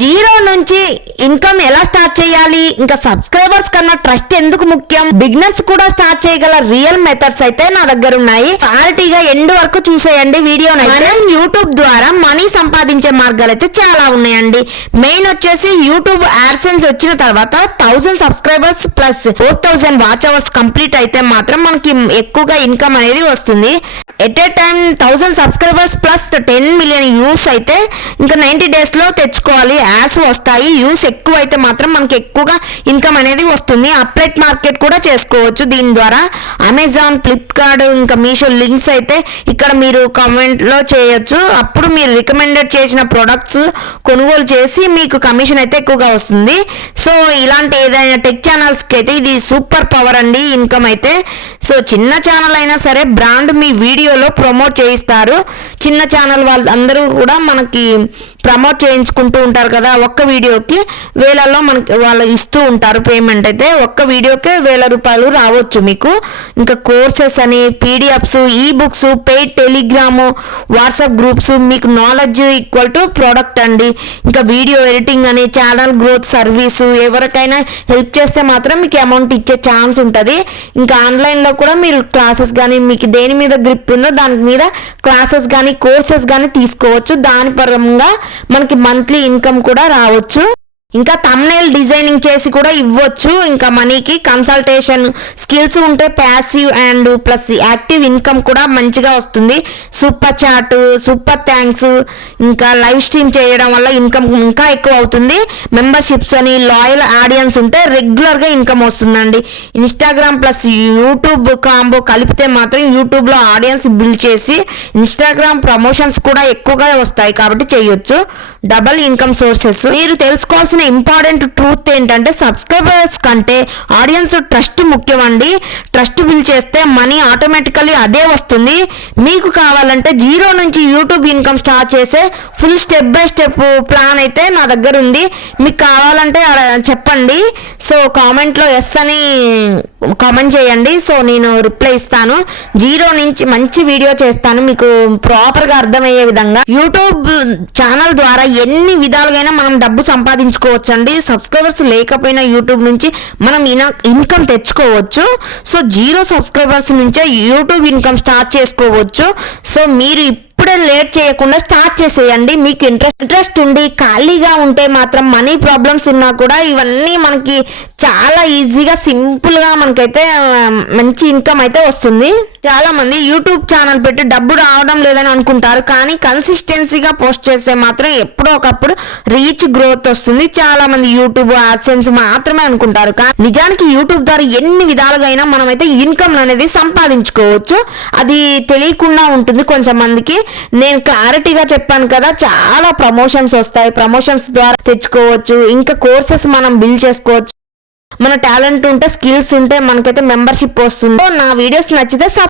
Zero నుంచి income ఎలా start చేయాలి? ఇంకా సబ్స్క్రైబర్స్ కన్నా ట్రస్ట్ ఎందుకు ముఖ్యం? బిగినర్స్ కూడా స్టార్ట్ చేయగల రియల్ మెథడ్స్ అయితే నా దగ్గర ఉన్నాయి. క్లారిటీగా ఎండ్ వరకు చూసేయండి వీడియో మనం యూట్యూబ్ ద్వారా మనీ సంపాదించే మార్గాలు అయితే చాలా ఉన్నాయండి. మెయిన్ వచ్చేసి యూట్యూబ్ యాడ్సెన్స్ వచ్చిన తర్వాత thousand subscribers plus four thousand watch hours complete అయితే మాత్రం మనకి ఎక్కువగా ఇన్కమ్ అనేది వస్తుంది. At a time thousand subscribers plus ten million views అయితే ఇంకా నైన్టీ డేస్లో తెచ్చుకోవాలి యాడ్స్ వస్తాయి. యూస్ ఎక్కువ అయితే మాత్రం మనకి ఎక్కువగా ఇన్కమ్ అనేది వస్తుంది. అప్లెట్ మార్కెట్ కూడా చేసుకోవచ్చు దీని ద్వారా. అమెజాన్ ఫ్లిప్కార్ట్ ఇంకా మీషో లింక్స్ అయితే ఇక్కడ మీరు కమెంట్లో చేయొచ్చు. అప్పుడు మీరు రికమెండెడ్ చేసిన ప్రొడక్ట్స్ కొనుగోలు చేసి మీకు కమిషన్ అయితే ఎక్కువగా వస్తుంది. సో ఇలాంటి ఏదైనా టెక్ ఛానల్స్కి అయితే ఇది సూపర్ పవర్ అండి ఇన్కమ్ అయితే. సో చిన్న ఛానల్ అయినా సరే బ్రాండ్ మీ వీడియోలో ప్రమోట్ చేయిస్తారు. చిన్న ఛానల్ వాళ్ళు అందరూ కూడా మనకి ప్రమోట్ చేయించుకుంటూ ఉంటారు కదా ఒక్క వీడియోకి వేలలో మనకి వాళ్ళు ఇస్తూ ఉంటారు పేమెంట్ అయితే ఒక్క వీడియోకే వేల రూపాయలు రావచ్చు మీకు. ఇంకా కోర్సెస్ అని PDFs e books paid Telegram WhatsApp groups మీకు నాలెడ్జ్ ఈక్వల్ టు ప్రోడక్ట్ అండి. ఇంకా వీడియో ఎడిటింగ్ అని ఛానల్ గ్రోత్ సర్వీసు ఎవరికైనా హెల్ప్ చేస్తే మాత్రం మీకు అమౌంట్ ఇచ్చే ఛాన్స్ ఉంటుంది. ఇంకా ఆన్లైన్లో కూడా మీరు క్లాసెస్ కానీ మీకు దేని మీద గ్రిప్ ఉందో దాని మీద క్లాసెస్ కానీ కోర్సెస్ కానీ తీసుకోవచ్చు. దాని పరంగా మనకి మంత్లీ ఇన్కమ్ కూడా రావచ్చు. ఇంకా తమ్నైల్ డిజైనింగ్ చేసి కూడా ఇవ్వచ్చు. ఇంకా మనీకి కన్సల్టేషన్ స్కిల్స్ ఉంటే passive and plus active income కూడా మంచిగా వస్తుంది. సూపర్ చాట్ సూపర్ థ్యాంక్స్ ఇంకా లైవ్ స్ట్రీమ్ చేయడం వల్ల ఇన్కమ్ ఇంకా ఎక్కువ అవుతుంది. మెంబర్షిప్స్ అని లాయల్ ఆడియన్స్ ఉంటే రెగ్యులర్గా ఇన్కమ్ వస్తుందండి. ఇన్స్టాగ్రామ్ ప్లస్ యూట్యూబ్ కాంబో కలిపితే మాత్రం యూట్యూబ్లో ఆడియన్స్ బిల్డ్ చేసి ఇన్స్టాగ్రామ్ ప్రమోషన్స్ కూడా ఎక్కువగా వస్తాయి కాబట్టి చేయొచ్చు. డబల్ ఇన్కమ్ సోర్సెస్ మీరు తెలుసుకోవాల్సిన ఇంపార్టెంట్ ట్రూత్ ఏంటంటే సబ్స్క్రైబర్స్ కంటే ఆడియన్స్ ట్రస్ట్ ముఖ్యం అండి ట్రస్ట్ బిల్ చేస్తే మనీ ఆటోమేటికల్లీ అదే వస్తుంది. మీకు కావాలంటే జీరో నుంచి యూట్యూబ్ ఇన్కమ్ స్టార్ట్ చేసే full step by step plan అయితే నా దగ్గర ఉంది. మీకు కావాలంటే చెప్పండి. సో కామెంట్లో ఎస్ అని కామెంట్ చేయండి. సో నేను రిప్లై ఇస్తాను. జీరో నుంచి మంచి వీడియో చేస్తాను. మీకు ప్రాపర్గా అర్థమయ్యే విధంగా యూట్యూబ్ ఛానల్ ద్వారా ఎన్ని విధాలుగైనా మనం డబ్బు సంపాదించుకో అండి సబ్స్క్రైబర్స్ లేకపోయినా యూట్యూబ్ నుంచి మనం ఇన్కమ్ తెచ్చుకోవచ్చు. సో జీరో సబ్స్క్రైబర్స్ నుంచే యూట్యూబ్ ఇన్కమ్ స్టార్ట్ చేసుకోవచ్చు. సో మీరు ఇప్పుడే లేట్ చేయకుండా స్టార్ట్ చేసేయండి. మీకు ఇంట్రెస్ట్ ఇంట్రెస్ట్ ఉండి ఖాళీగా ఉంటే మాత్రం మనీ ప్రాబ్లమ్స్ ఉన్నా కూడా ఇవన్నీ మనకి చాలా ఈజీగా సింపుల్గా మనకైతే మంచి ఇన్కమ్ అయితే వస్తుంది. చాలా మంది యూట్యూబ్ ఛానల్ పెట్టి డబ్బు రావడం లేదని అనుకుంటారు కానీ కన్సిస్టెన్సీగా పోస్ట్ చేస్తే మాత్రం ఎప్పుడో ఒకప్పుడు రీచ్ గ్రోత్ వస్తుంది. చాలా మంది యూట్యూబ్ ఆడ్సెన్స్ మాత్రమే అనుకుంటారు. కానీ నిజానికి యూట్యూబ్ ద్వారా ఎన్ని విధాలుగా అయినా మనమైతే ఇన్కమ్ అనేది సంపాదించుకోవచ్చు. అది తెలియకుండా ఉంటుంది కొంచెం మందికి నేను క్లారిటీగా చెప్పాను కదా చాలా ప్రమోషన్స్ వస్తాయి. ప్రమోషన్స్ ద్వారా తెచ్చుకోవచ్చు. ఇంకా కోర్సెస్ మనం బిల్డ్ చేసుకోవచ్చు. మన టాలెంట్ ఉంటే స్కిల్స్ ఉంటే మనకైతే మెంబర్షిప్ వస్తుంది. నా వీడియోస్ నచ్చితే